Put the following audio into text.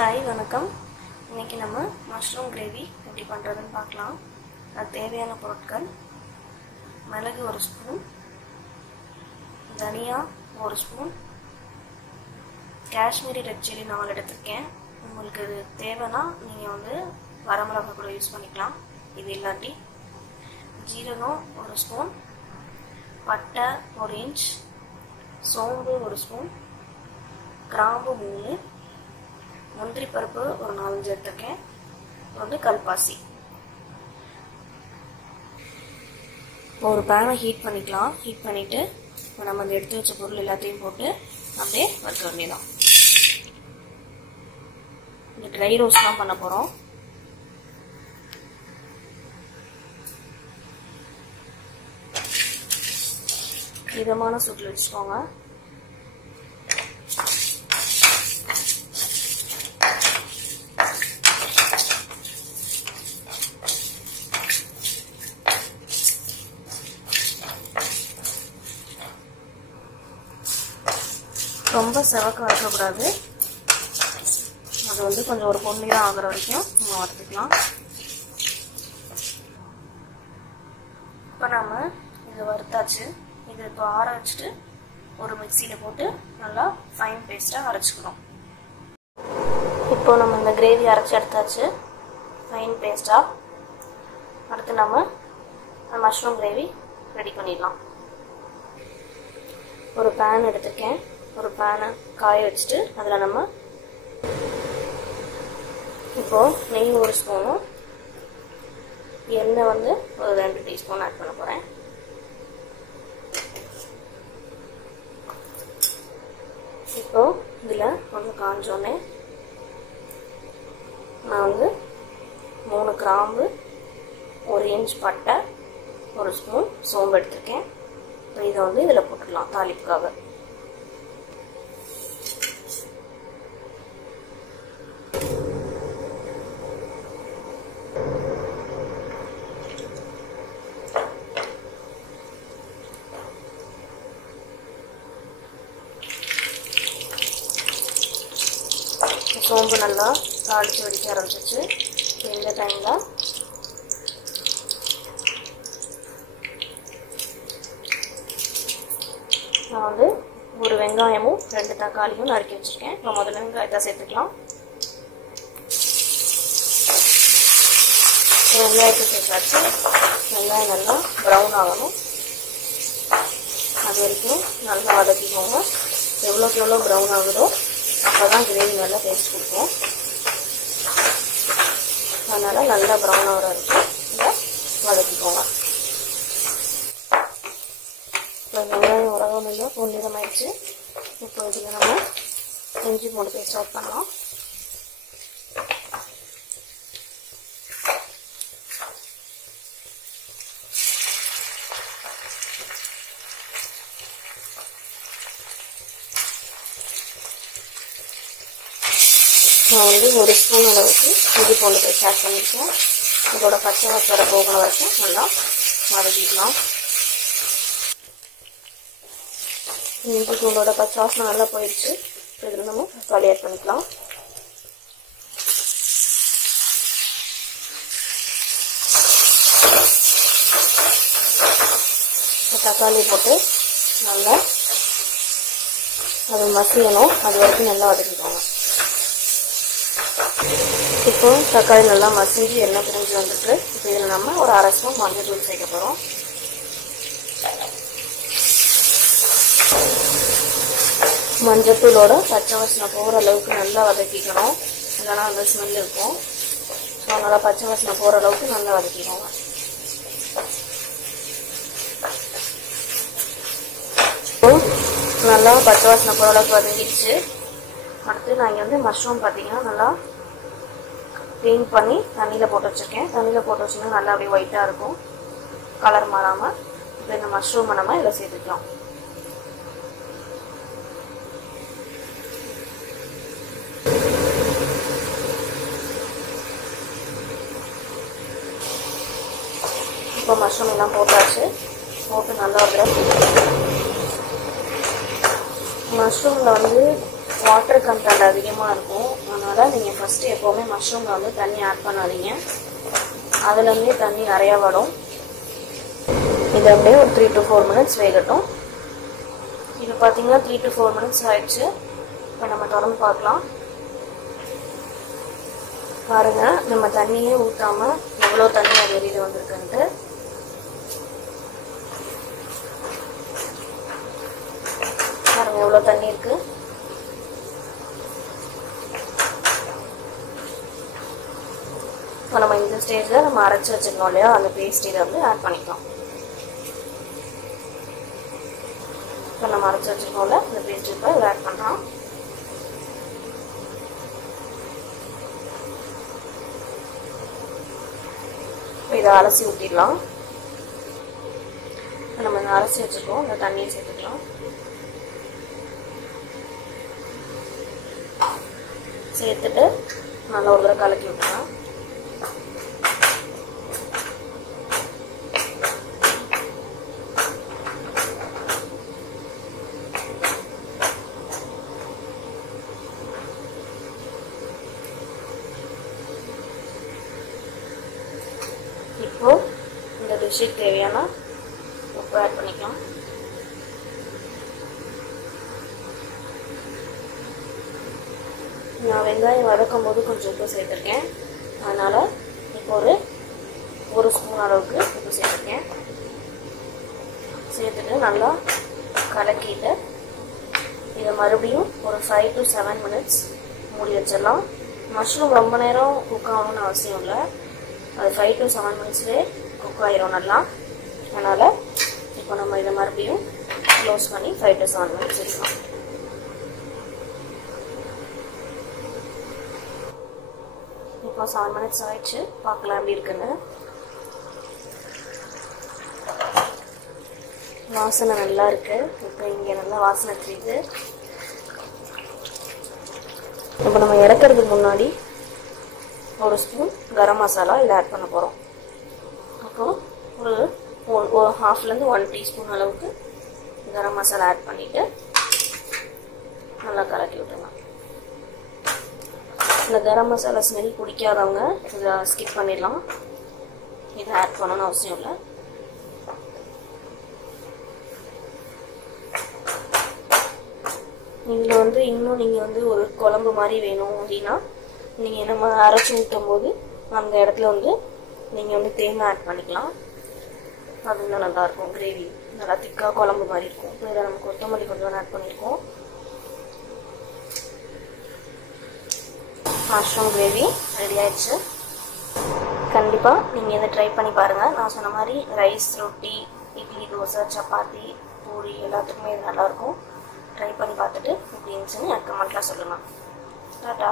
Hi வணக்கம். இன்றைக்கி நம்ம மஷ்ரூம் கிரேவி எப்படி பண்ணுறதுன்னு பார்க்கலாம். அது தேவையான பொருட்கள்: மிளகு 1 ஸ்பூன், தனியா 1 ஸ்பூன், காஷ்மீரி ரெட் சில்லி 4 எடுத்திருக்கேன். உங்களுக்கு இது தேவைன்னா நீங்கள் வரமிளகா கூட யூஸ் பண்ணிக்கலாம். இது இல்லாட்டி ஜீரகம் 1 ஸ்பூன், பட்டை 1 இன்ச், சோம்பு 1 ஸ்பூன், கிராம்பு 3, முந்திரி பருப்பு ஒரு 4-5 எடுத்துருக்கேன், கல்பாசி. ஒரு பேனை ஹீட் பண்ணிக்கலாம். ஹீட் பண்ணிவிட்டு நம்ம அந்த எடுத்து வச்ச பொருள் எல்லாத்தையும் போட்டு அப்படியே வறுக்க வேண்டியதான். இந்த ட்ரை ரோஸ்ட் தான் பண்ண போகிறோம். மிதமான சூட்டில் வச்சுக்கோங்க. ரொம்ப செவக்க வறுக்கக்கூடாது. அது கொஞ்சம் ஒரு பொன்னிறம் ஆகிற வரைக்கும் நம்ம வறுத்துக்கலாம். இப்போ நம்ம இது வறுத்தாச்சு. இது இப்போ ஆற வச்சுட்டு ஒரு மிக்சியில் போட்டு நல்லா ஃபைன் பேஸ்ட்டாக அரைச்சிக்கணும். இப்போ நம்ம இந்த கிரேவி அரைச்சி எடுத்தாச்சு ஃபைன் பேஸ்ட்டாக. அடுத்து நம்ம மஷ்ரூம் கிரேவி ரெடி பண்ணிடலாம். ஒரு பேன் எடுத்துருக்கேன். ஒரு பேனை காய வச்சுட்டு அதில் நம்ம இப்போது நெய் 1 ஸ்பூனும் எண்ணெய் ஒரு 2 டீஸ்பூன் ஆட் பண்ண போகிறேன். இப்போது இதில் கொஞ்சம் காஞ்சோன்னே நான் 3 கிராம்பு, 1 இன்ச் பட்டை, 1 ஸ்பூன் சோம்பு எடுத்துருக்கேன். இப்போ இதை இதில் போட்டுடலாம் தாளிப்புக்காக. சோம்பு நல்லா தாளித்து வெடிக்க ஆரம்பிச்சிச்சு. இந்த டைமில் நான் ஒரு வெங்காயமும் 2 தக்காளியும் நறுக்கி வச்சுருக்கேன். இப்போ முதல்ல வெங்காயத்தை சேர்த்துக்கலாம். வெங்காயத்தை சேர்த்தாச்சு. வெங்காயம் நல்லா ப்ரௌன் ஆகணும். அது வரைக்கும் நல்லா வதக்கிக்கோங்க. எவ்வளோக்கு எவ்வளோ ப்ரௌன் ஆகுதோ அப்போ தான் கிரேவி நல்லா டேஸ்ட் கொடுக்கும். அதனால் நல்லா ப்ரௌன் ஆகிற வரைக்கும் இதை வதக்கிக்கோங்க. இப்போ வெங்காயம் உரகம் நல்லா பொன்னிறமாயிடுச்சு. இப்போ இதில் நம்ம இஞ்சி பூண்டு பேஸ்ட் ஆட் பண்ணலாம். நான் 1 ஸ்பூன் அளவுக்கு இஞ்சி பூண்டு பேஸ்ட் ஆட் பண்ணியிருக்கேன். இதோட பச்சை வாசனை போகிற வரைக்கும் நல்லா வதக்கிக்கலாம். இஞ்சி பூண்டோட பச்சை வாசனை நல்லா போயிடுச்சு. இதில் நம்ம தக்காளி ஆட் பண்ணிக்கலாம். தக்காளி போட்டு நல்லா அது மசியணும். அது வரைக்கும் நல்லா வதக்கிக்கோங்க. இப்போ தக்காளி நல்லா மசிஞ்சு எண்ணெய் பிரிஞ்சு வந்துட்டு இப்போ இதில் நம்ம ஒரு 1/2 ஸ்பூன் மஞ்சள் தூள் சேர்க்க போகிறோம். மஞ்சள் தூளோட பச்சை வாசனை போகிற அளவுக்கு நல்லா வதக்கிக்கணும். இல்லைனா அந்த ஸ்மெல் இருக்கும். ஸோ நல்லா பச்சை வாசனை போகிற அளவுக்கு நல்லா வதக்கிக்கோங்க. இப்போ நல்லா பச்சை வாசனை போகிற அளவுக்கு வதங்கிடுச்சு. அடுத்து நான் இங்கே மஷ்ரூம் பார்த்தீங்கன்னா நல்லா க்ளீன் பண்ணி தண்ணியில் போட்டு வச்சுருக்கேன். தண்ணியில் போட்டு வச்சிங்கன்னா நல்லா அப்படியே ஒயிட்டாக இருக்கும், கலர் மாறாமல். இப்போ இந்த மஷ்ரூமை நம்ம இதில் சேர்த்துக்கலாம். இப்போ மஷ்ரூம் எல்லாம் போட்டாச்சு. போட்டு நல்லா மஷ்ரூமில் வாட்டர் கண்டென்ட் அதிகமாக இருக்கும். அதனால் நீங்கள் ஃபஸ்ட்டு எப்போவுமே மஷ்ரூமில் வந்து தண்ணி ஆட் பண்ணாதீங்க. அதுலேருந்தே தண்ணி நிறையா வரும். இது அப்படியே ஒரு 3 to 4 minutes வேகட்டும். இப்போ பார்த்தீங்கன்னா 3 to 4 minutes ஆயிடுச்சு. இப்போ நம்ம திறந்து பார்க்கலாம். பாருங்கள், நம்ம தண்ணியே ஊற்றாமல் எவ்வளோ தண்ணி அது வெளியில் வந்திருக்குன்ட்டு. பாருங்கள் எவ்வளோ தண்ணி இருக்குது. இப்போ நம்ம இந்த ஸ்டேஜில் நம்ம அரைச்சி வச்சுருக்கோம் இல்லையா, அந்த பேஸ்ட் இதை வந்து ஆட் பண்ணிக்கலாம். இப்போ நம்ம அரைச்சி வச்சுருக்கோம்ல, இந்த பேஸ்ட் இப்போ இதை ஆட் பண்ணுறோம். இதை அலசி ஊற்றிடலாம். நம்ம இந்த அலசி வச்சுருக்கோம், இந்த தண்ணியை சேர்த்துக்கலாம். சேர்த்துட்டு நல்லா ஒரு தடவை கலக்கி விட்டுக்கலாம். இப்போ இந்த டிஷ்ஷுக்கு தேவையான உப்பு ஆட் பண்ணிக்கலாம். நான் வெங்காயம் வதக்கும் போது கொஞ்சம் உப்பு சேர்த்துருக்கேன். அதனால் இப்போ ஒரு ஸ்பூன் அளவுக்கு உப்பு சேர்த்துருக்கேன். சேர்த்துட்டு நல்லா கலக்கிட்டு இதை மறுபடியும் ஒரு 5 to 7 minutes மூடி வச்சிடலாம். மஷ்ரூம் ரொம்ப நேரம் குக் ஆகணும்னு அவசியம் இல்லை. அது 5 to 7 minutesலேயே குக் ஆயிரும் நல்லா. அதனால் இப்போ நம்ம இதை மறுபடியும் க்ளோஸ் பண்ணி 5 to 7 minutes வச்சுக்கலாம். இப்போ 7 minutes ஆயிடுச்சு. பார்க்கலாம் எப்படி இருக்குன்னு. வாசனை நல்லா இருக்கு. இப்போ இங்கே நல்லா வாசனை தெரியுது. இப்போ நம்ம இறக்கிறதுக்கு முன்னாடி ஒரு ஸ்பூன் கரம் மசாலா இதில் ஆட் பண்ண போகிறோம். அப்போது ஒரு ஹாஃப்லேருந்து 1 teaspoon அளவுக்கு கரம் மசாலா ஆட் பண்ணிவிட்டு நல்லா கலக்கி விட்டுருலாம். இந்த கரம் மசாலா ஸ்மெல் பிடிக்காதவங்க இதை ஸ்கிப் பண்ணிடலாம். இதை ஆட் பண்ணணும்னு அவசியம் இல்லை. இதில் வந்து இன்னும் நீங்கள் வந்து ஒரு குழம்பு மாதிரி வேணும் அப்படின்னா நீங்கள் நம்ம அரைச்சி ஊற்றும் போது அந்த இடத்துல வந்து நீங்கள் வந்து தேங்காய் ஆட் பண்ணிக்கலாம். அது இன்னும் நல்லாயிருக்கும். கிரேவி நல்லா திக்காக குழம்பு மாதிரி இருக்கும். இப்போ இதில் நம்ம கொத்தமல்லி கொஞ்சம் ஆட் பண்ணியிருக்கோம். மஷ்ரூம் கிரேவி ரெடி ஆயிடுச்சு. கண்டிப்பாக நீங்கள் இதை ட்ரை பண்ணி பாருங்கள். நான் சொன்ன மாதிரி ரைஸ், ரொட்டி, இட்லி, தோசை, சப்பாத்தி, பூரி எல்லாத்துக்குமே இது நல்லாயிருக்கும். ட்ரை பண்ணி பார்த்துட்டு எப்படி இருந்துச்சுன்னு எனக்கு கமெண்ட்டில் சொல்லுங்கள். டாடா.